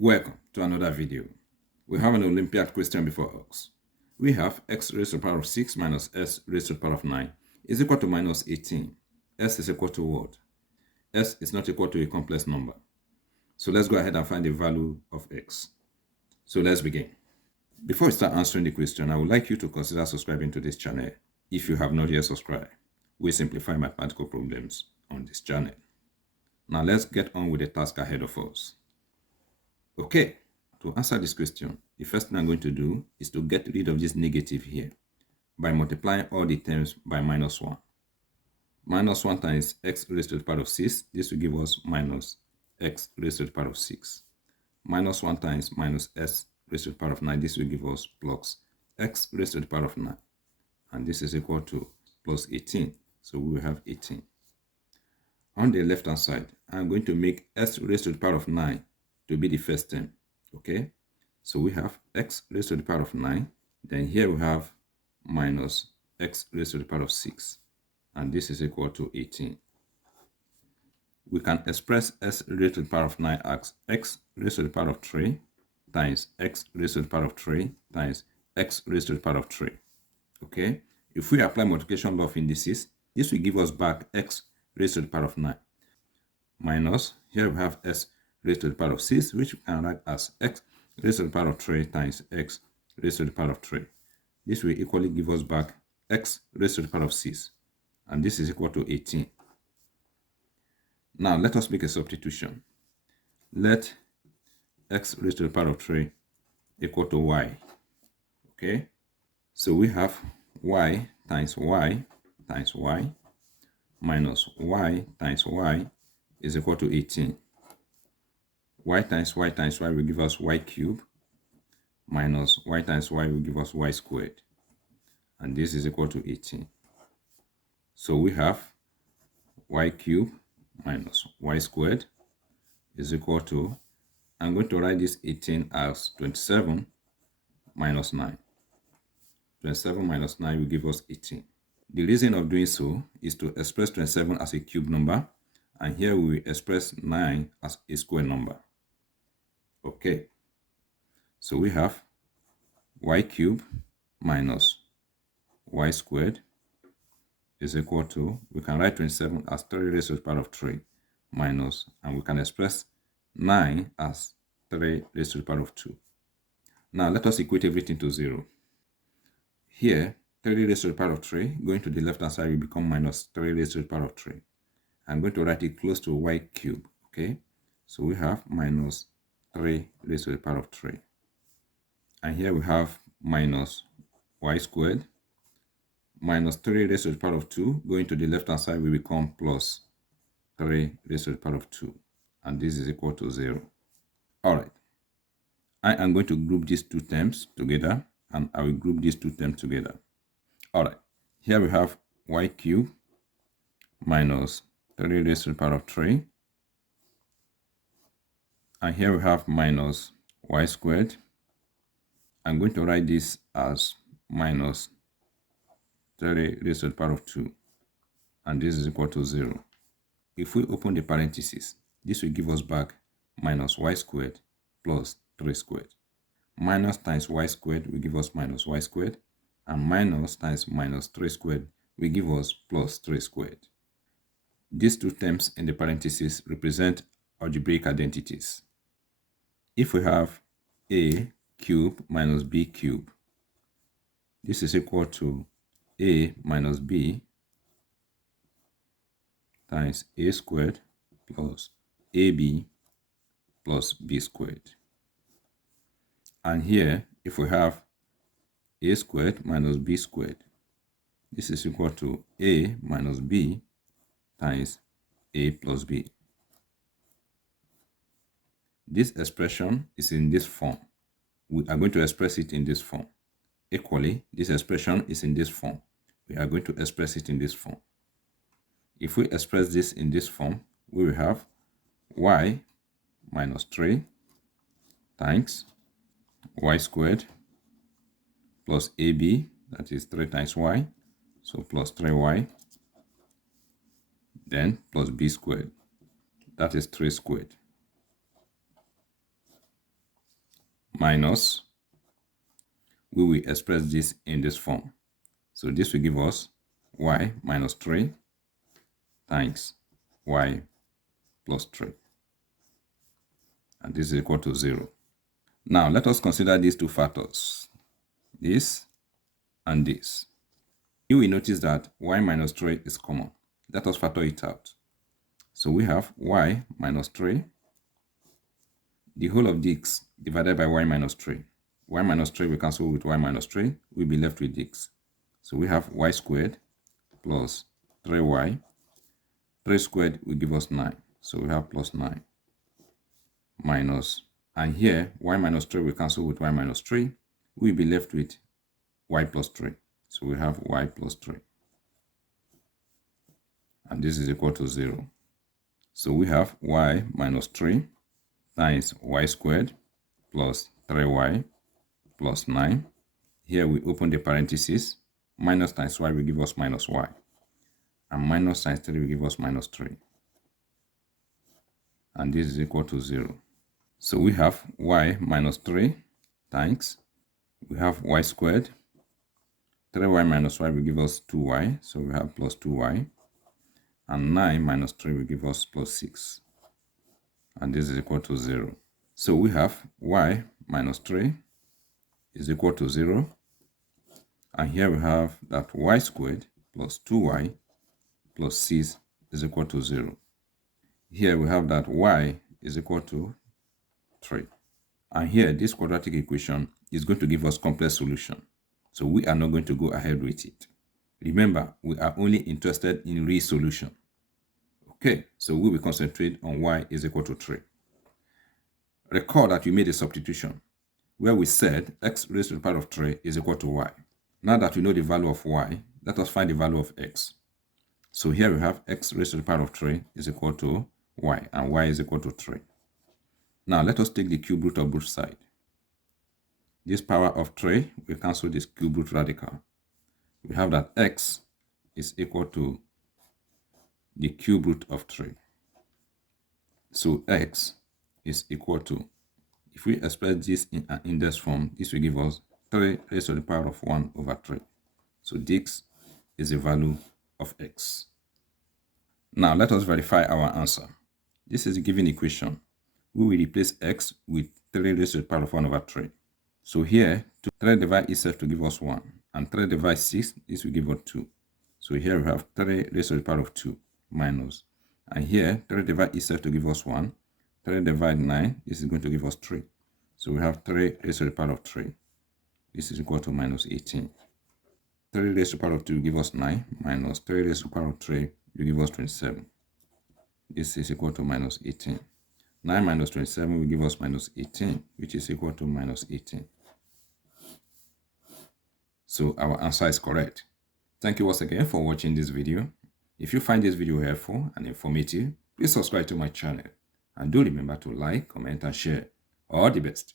Welcome to another video. We have an Olympiad question before us. We have x raised to the power of 6 minus s raised to the power of 9 is equal to minus 18. S is equal to what? S is not equal to a complex number. So let's go ahead and find the value of x. So let's begin. Before we start answering the question, I would like you to consider subscribing to this channel if you have not yet subscribed. We simplify mathematical problems on this channel. Now let's get on with the task ahead of us. Okay, to answer this question, the first thing I'm going to do is to get rid of this negative here by multiplying all the terms by minus 1. Minus 1 times x raised to the power of 6, this will give us minus x raised to the power of 6. Minus 1 times minus s raised to the power of 9, this will give us plus x raised to the power of 9. And this is equal to plus 18, so we will have 18. On the left hand side, I'm going to make s raised to the power of 9 to be the first term. Okay, so we have x raised to the power of 9. Then here we have minus x raised to the power of 6. And this is equal to 18. We can express s raised to the power of 9 as x raised to the power of 3 times x raised to the power of 3 times x raised to the power of 3. Okay, if we apply multiplication law of indices, this will give us back x raised to the power of 9. Minus, here we have s raised to the power of 6, which we can write as x raised to the power of 3 times x raised to the power of 3. This will equally give us back x raised to the power of 6. And this is equal to 18. Now let us make a substitution. Let x raised to the power of 3 equal to y. Okay, so we have y times y times y minus y times y is equal to 18. Y times y times y will give us y cubed minus y times y will give us y squared. And this is equal to 18. So we have y cubed minus y squared is equal to, I'm going to write this 18 as 27 minus 9. 27 minus 9 will give us 18. The reason of doing so is to express 27 as a cube number, and here we will express 9 as a square number. Okay, so we have y cubed minus y squared is equal to, we can write 27 as 3 raised to the power of 3 minus, and we can express 9 as 3 raised to the power of 2. Now let us equate everything to 0. Here, 3 raised to the power of 3 going to the left hand side will become minus 3 raised to the power of 3. I'm going to write it close to y cubed. Okay, so we have minus 3 raised to the power of 3. And here we have minus y squared minus 3 raised to the power of 2 going to the left hand side will become plus 3 raised to the power of 2. And this is equal to 0. Alright, I am going to group these two terms together, and I will group these two terms together. Alright, here we have y cubed minus 3 raised to the power of 3. And here we have minus y squared. I'm going to write this as minus 3 raised to the power of 2. And this is equal to 0. If we open the parentheses, this will give us back minus y squared plus 3 squared. Minus times y squared will give us minus y squared. And minus times minus 3 squared will give us plus 3 squared. These two terms in the parentheses represent algebraic identities. If we have a cubed minus b cubed, this is equal to a minus b times a squared plus ab plus b squared. And here, if we have a squared minus b squared, this is equal to a minus b times a plus b. This expression is in this form. We are going to express it in this form. Equally, this expression is in this form. We are going to express it in this form. If we express this in this form, we will have y minus 3 times y squared plus ab, that is 3 times y, so plus 3y, then plus b squared, that is 3 squared. minus, we will express this in this form. So this will give us y minus 3 times y plus 3. And this is equal to 0. Now let us consider these two factors, this and this. You will notice that y minus 3 is common. Let us factor it out. So we have y minus 3, the whole of this divided by y minus 3. Y minus 3 will cancel with y minus 3. We'll be left with this. So we have y squared plus 3y. 3 squared will give us 9. So we have plus 9 minus, and here y minus 3 will cancel with y minus 3. We'll be left with y plus 3. So we have y plus 3. And this is equal to 0. So we have y minus 3 times y squared plus 3y plus 9. Here we open the parentheses. Minus times y will give us minus y. And minus times 3 will give us minus 3. And this is equal to 0. So we have y minus 3 times, we have y squared. 3y minus y will give us 2y. So we have plus 2y. And 9 minus 3 will give us plus 6. And this is equal to 0. So we have y minus 3 is equal to 0. And here we have that y squared plus 2y plus 6 is equal to 0. Here we have that y is equal to 3. And here this quadratic equation is going to give us complex solution. So we are not going to go ahead with it. Remember, we are only interested in real solution. Okay, so we will concentrate on y is equal to 3. Recall that we made a substitution where we said x raised to the power of 3 is equal to y. Now that we know the value of y, let us find the value of x. So here we have x raised to the power of 3 is equal to y, and y is equal to 3. Now let us take the cube root of both sides. This power of 3 will cancel this cube root radical. We have that x is equal to the cube root of 3. So x is equal to, if we express this in an index form, this will give us 3 raised to the power of 1 over 3. So this is the value of x. Now let us verify our answer. This is a given equation. We will replace x with 3 raised to the power of 1 over 3. So here, 3 divide itself to give us 1, and 3 divide 6, this will give us 2. So here we have 3 raised to the power of 2 minus, and here 3 divide itself to give us 1, 3 divide 9, this is going to give us 3. So we have 3 raised to the power of 3. This is equal to minus 18. 3 raised to the power of 2 will give us 9, minus 3 raised to the power of 3 will give us 27. This is equal to minus 18. 9 minus 27 will give us minus 18, which is equal to minus 18. So our answer is correct. Thank you once again for watching this video. If you find this video helpful and informative, please subscribe to my channel. And do remember to like, comment, and share. All the best.